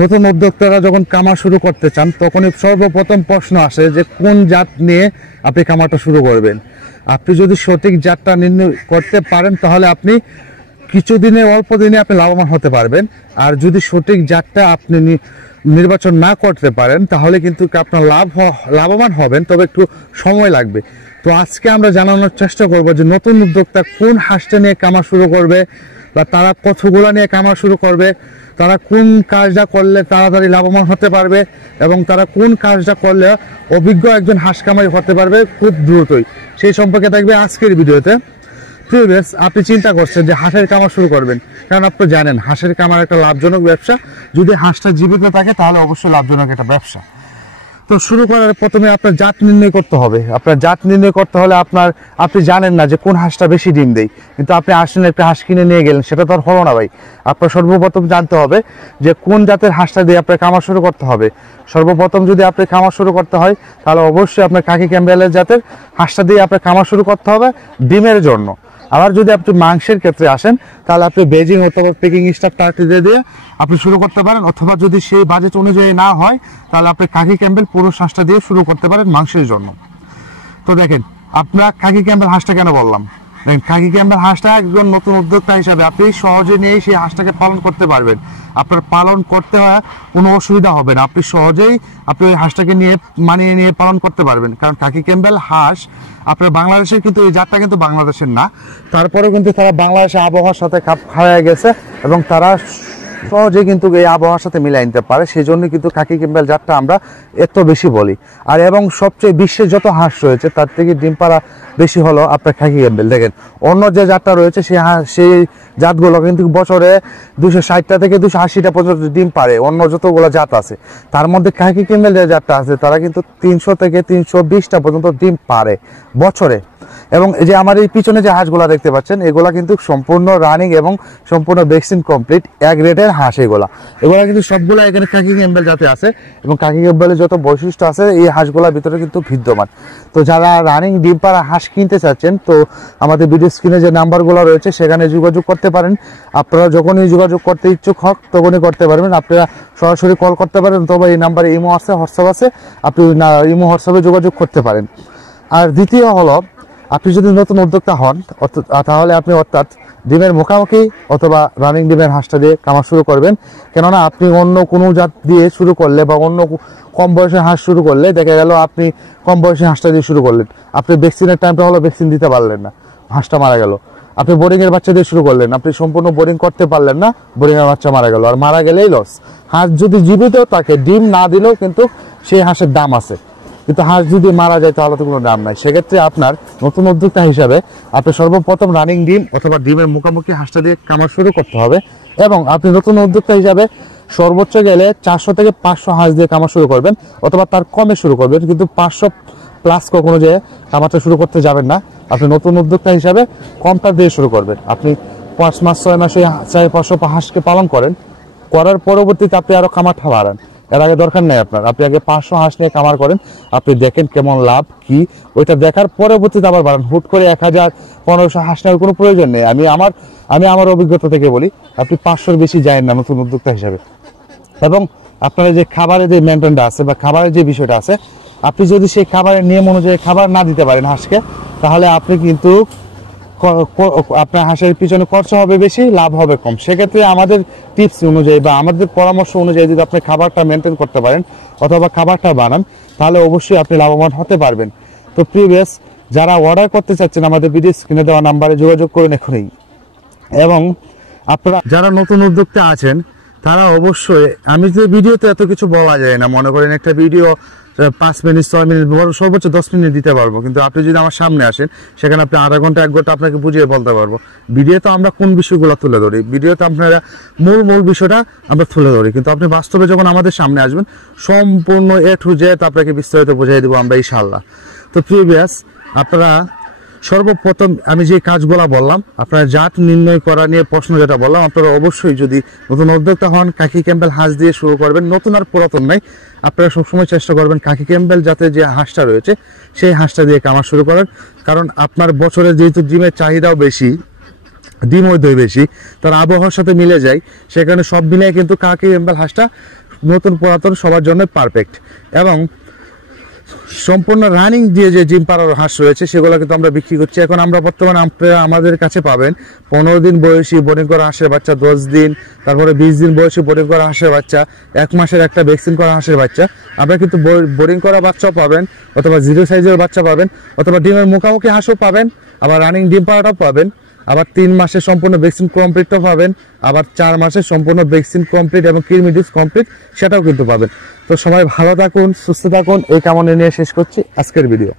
নতুন উদ্যোক্তারা যখন খামার শুরু করতে চান তখনই সর্বপ্রথম প্রশ্ন আসে যে কোন জাত নিয়ে আপনি খামারটা শুরু করবেন। আপনি যদি সঠিক জাতটা নির্ণয় করতে পারেন তাহলে আপনি কিছুদিনে অল্প দিনে আপনি লাভবান হতে পারবেন। আর যদি সঠিক জাতটা আপনি নির্বাচন না করতে পারেন তাহলে কিন্তু আপনার লাভবান হবেন, তবে একটু সময় লাগবে। তো আজকে আমরা জানানোর চেষ্টা করব যে নতুন উদ্যোক্তা কোন হাঁসটা নিয়ে খামার শুরু করবে বা তারা কতগুলো নিয়ে খামার শুরু করবে, তারা কোন কাজটা করলে তাড়াতাড়ি লাভবান হতে পারবে এবং তারা কোন কাজটা করলে অভিজ্ঞ একজন হাঁস খামারি হতে পারবে খুব দ্রুতই, সেই সম্পর্কে থাকবে আজকের ভিডিওতে। প্রিভিয়াস আপনি চিন্তা করছেন যে হাঁসের খামার শুরু করবেন, কারণ আপনি জানেন হাঁসের খামার একটা লাভজনক ব্যবসা। যদি হাঁসটা জীবিত থাকে তাহলে অবশ্যই লাভজনক একটা ব্যবসা। তো শুরু করার প্রথমে আপনার জাত নির্ণয় করতে হবে। আপনার জাত নির্ণয় করতে হলে আপনি জানেন না যে কোন হাঁসটা বেশি ডিম দেয়, কিন্তু আপনি আসলে একটা হাঁস কিনে নিয়ে গেলেন, সেটা তো আর হলো না ভাই। আপনার সর্বপ্রথম জানতে হবে যে কোন জাতের হাঁসটা দিয়ে আপনার খামার শুরু করতে হবে। সর্বপ্রথম যদি আপনি খামার শুরু করতে হয় তাহলে অবশ্যই আপনার খাকি ক্যাম্বেলের জাতের হাঁসটা দিয়ে আপনার খামার শুরু করতে হবে ডিমের জন্য। আবার যদি আপনি মাংসের ক্ষেত্রে আসেন তাহলে আপনি বেজিং অথবা পেকিং স্টাফ টার্কি দিয়ে আপনি শুরু করতে পারেন, অথবা যদি সেই বাজেট অনুযায়ী না হয় তাহলে আপনি খাকি ক্যাম্বেল পুরুষ হাঁসটা দিয়ে শুরু করতে পারেন মাংসের জন্য। তো দেখেন, আপনার খাকি ক্যাম্বেল হাঁসটা কেন বললাম, দেখেন খাকি ক্যাম্বেল হাঁসটা একজন নতুন উদ্যোক্তা হিসাবে আপনি সহজে নিয়ে সেই হাঁসটাকে পালন করতে পারবেন। আপনার পালন করতে হয় কোনো অসুবিধা হবে না, আপনি সহজেই আপনি ওই হাঁসটাকে মানিয়ে নিয়ে পালন করতে পারবেন। কারণ খাকি ক্যাম্বেল হাঁস আপনার বাংলাদেশের, কিন্তু এই জাতটা কিন্তু বাংলাদেশের না, তারপরেও কিন্তু তারা বাংলাদেশের আবহাওয়ার সাথে খাপ খাওয়া গেছে এবং তারা সহজে কিন্তু এই আবহাওয়ার সাথে মিলাই নিতে পারে। সেই জন্য কিন্তু খাকি ক্যাম্বেল জাতটা আমরা এত বেশি বলি। আর এবং সবচেয়ে বিশ্বের যত হাঁস রয়েছে তার থেকে ডিম পাড়া বেশি হলো আপনার খাকি ক্যাম্বেল। দেখেন অন্য যে জাতটা রয়েছে সেই জাতগুলো কিন্তু বছরে 260টা থেকে 280টা পর্যন্ত ডিম পারে। অন্য যতগুলো জাত আছে তার মধ্যে খাকি ক্যাম্বেল যে জাতটা আছে তারা কিন্তু 300 থেকে 320টা পর্যন্ত ডিম পারে বছরে। এবং এই যে আমার এই পিছনে যে হাঁসগুলা দেখতে পাচ্ছেন এগুলা কিন্তু সম্পূর্ণ রানিং এবং সম্পূর্ণ ভ্যাকসিন কমপ্লিট এক রেটের হাঁস। এগুলা কিন্তু সবগুলা এখানে খাকি ক্যাম্বেল জাতে আছে এবং খাকি ক্যাম্বেলের যত বৈশিষ্ট্য আছে এই হাঁসগুলার ভিতরে কিন্তু বিদ্যমান। তো যারা রানিং ডিম পাড়া হাঁস কিনতে চাচ্ছেন তো আমাদের ভিডিও স্ক্রিনে যে নাম্বারগুলো রয়েছে সেখানে যোগাযোগ করতে পারেন। আপনারা যখনই যোগাযোগ করতে ইচ্ছুক হক তখনই করতে পারবেন। আপনারা সরাসরি কল করতে পারেন, তবে এই নাম্বারে ইমো আছে, হোয়াটসঅ্যাপ আছে, আপনি ইমো হোয়াটসঅ্যাপে যোগাযোগ করতে পারেন। আর দ্বিতীয় হলো, আপনি যদি নতুন উদ্যোক্তা হন তাহলে আপনি অর্থাৎ ডিমের মুখামুখি অথবা রানিং ডিমের হাঁসটা দিয়ে খামার শুরু করবেন। কেননা আপনি অন্য কোনো জাত দিয়ে শুরু করলে বা অন্য কম বয়সের হাঁস শুরু করলে দেখা গেল আপনি কম বয়সের হাঁসটা দিয়ে শুরু করলেন, আপনি ভ্যাকসিনের টাইমটা হলো ভ্যাকসিন দিতে পারলেন না, হাঁসটা মারা গেল। আপনি বোরিংয়ের বাচ্চা দিয়ে শুরু করলেন, আপনি সম্পূর্ণ বোরিং করতে পারলেন না, বোরিংয়ের বাচ্চা মারা গেল। আর মারা গেলেই লস। হাঁস যদি জীবিত থাকে ডিম না দিলেও কিন্তু সেই হাঁসের দাম আছে, কিন্তু হাঁস যদি মারা যায় তাহলে তো কোনো দাম নাই। সেক্ষেত্রে আপনার নতুন উদ্যোক্তা হিসাবে আপনি সর্বপ্রথম রানিং ডিম অথবা ডিমের মুখোমুখি হাঁসটা দিয়ে খামার শুরু করতে হবে। এবং আপনি নতুন উদ্যোক্তা হিসাবে সর্বোচ্চ গেলে 400 থেকে 500 হাঁস দিয়ে খামার শুরু করবেন অথবা তার কমে শুরু করবেন, কিন্তু 500 প্লাস কখনো যে খামারটা শুরু করতে যাবেন না। আপনি নতুন উদ্যোক্তা হিসাবে কমটা দিয়ে শুরু করবেন। আপনি 5 মাস 6 মাসে 400-500 হাঁসকে পালন করার পরবর্তীতে আপনি আরো খামারটা বাড়ান। এর আগে দরকার নেই আপনার, আপনি আগে 500 হাঁস নিয়ে খামার করেন, আপনি দেখেন কেমন লাভ কি, ওইটা দেখার পরবর্তীতে আবার বাড়ান। হুট করে 1000-1500 হাঁস নেওয়ার কোনো প্রয়োজন নেই। আমি আমার অভিজ্ঞতা থেকে বলি, আপনি 500-র বেশি যায়েন না নতুন উদ্যোক্তা হিসাবে। এবং আপনার যে খাবারের যে মেনটেনটা আছে বা খাবারের যে বিষয়টা আছে, আপনি যদি সেই খাবারের নিয়ম অনুযায়ী খাবার না দিতে পারেন হাঁসকে, তাহলে আপনি কিন্তু আপনার হাঁসের পিছনে খরচা হবে বেশি, লাভ হবে কম। সেক্ষেত্রে আমাদের টিপস অনুযায়ী বা আমাদের পরামর্শ অনুযায়ী যদি আপনি খাবারটা মেনটেন করতে পারেন অথবা খাবারটা বানান তাহলে অবশ্যই আপনি লাভবান হতে পারবেন। তো প্রিভিয়াস যারা অর্ডার করতে চাচ্ছেন আমাদের ভিডিও স্ক্রিনে দেওয়া নাম্বারে যোগাযোগ করুন এখনই। এবং আপনারা যারা নতুন উদ্যোক্তা আছেন তারা অবশ্যই, আমি যে ভিডিওতে এত কিছু বলা যায় না, মনে করেন একটা ভিডিও 5 মিনিট 6 মিনিট সর্বোচ্চ 10 মিনিট দিতে পারবো, কিন্তু আপনি যদি আমার সামনে আসেন সেখানে আপনি আধা ঘন্টা 1 ঘন্টা আপনাকে বুঝিয়ে বলতে পারবো। ভিডিওতে আমরা কোন বিষয়গুলো তুলে ধরি, ভিডিওতে আপনারা মূল বিষয়টা আমরা তুলে ধরি, কিন্তু আপনি বাস্তবে যখন আমাদের সামনে আসবেন সম্পূর্ণ A to Z আপনাকে বিস্তারিত বুঝিয়ে দেবো আমরা ইনশাআল্লাহ। তো প্রিভিয়াস আপনারা সর্বপ্রথম আমি যে কাজগুলা বললাম, আপনারা জাত নির্ণয় করা নিয়ে প্রশ্ন যেটা বললাম, আপনারা অবশ্যই যদি নতুন উদ্যোক্তা হন খাকি ক্যাম্বেল হাঁস দিয়ে শুরু করবেন। নতুন আর পুরাতন নাই, আপনারা সবসময় চেষ্টা করবেন খাকি ক্যাম্বেল জাতের যে হাঁসটা রয়েছে সেই হাঁসটা দিয়ে খামার শুরু করেন। কারণ আপনার বছরে যেহেতু ডিমের চাহিদাও বেশি, ডিম ওই দই বেশি, তার আবহাওয়ার সাথে মিলে যায়, সেখানে সব মিলিয়ে কিন্তু খাকি ক্যাম্বেল হাঁসটা নতুন পুরাতন সবার জন্য পারফেক্ট। এবং সম্পূর্ণ রানিং দিয়ে যে ডিম পাড়ার হাঁস রয়েছে সেগুলো কিন্তু আমরা বিক্রি করছি। এখন আমরা বর্তমানে আপনারা আমাদের কাছে পাবেন 15 দিন বয়সী বোর্ডিং করা হাঁসের বাচ্চা, 10 দিন, তারপরে 20 দিন বয়সী বোর্ডিং করা হাঁসের বাচ্চা, 1 মাসের একটা ভ্যাকসিন করা হাঁসের বাচ্চা। আমরা কিন্তু বোর্ডিং করা বাচ্চাও পাবেন, অথবা 0 সাইজের বাচ্চা পাবেন, অথবা ডিমের মুখামুখি হাঁসও পাবেন, আবার রানিং ডিম পাড়াটাও পাবেন, আবার 3 মাসের সম্পূর্ণ ভ্যাকসিন কমপ্লিটও পাবেন, আবার 4 মাসের সম্পূর্ণ ভ্যাকসিন কমপ্লিট এবং কৃমি ডোজ কমপ্লিট সেটাও কিন্তু পাবেন। তো সবাই ভালো থাকুন, সুস্থ থাকুন, এই কামনা নিয়ে শেষ করছি আজকের ভিডিও।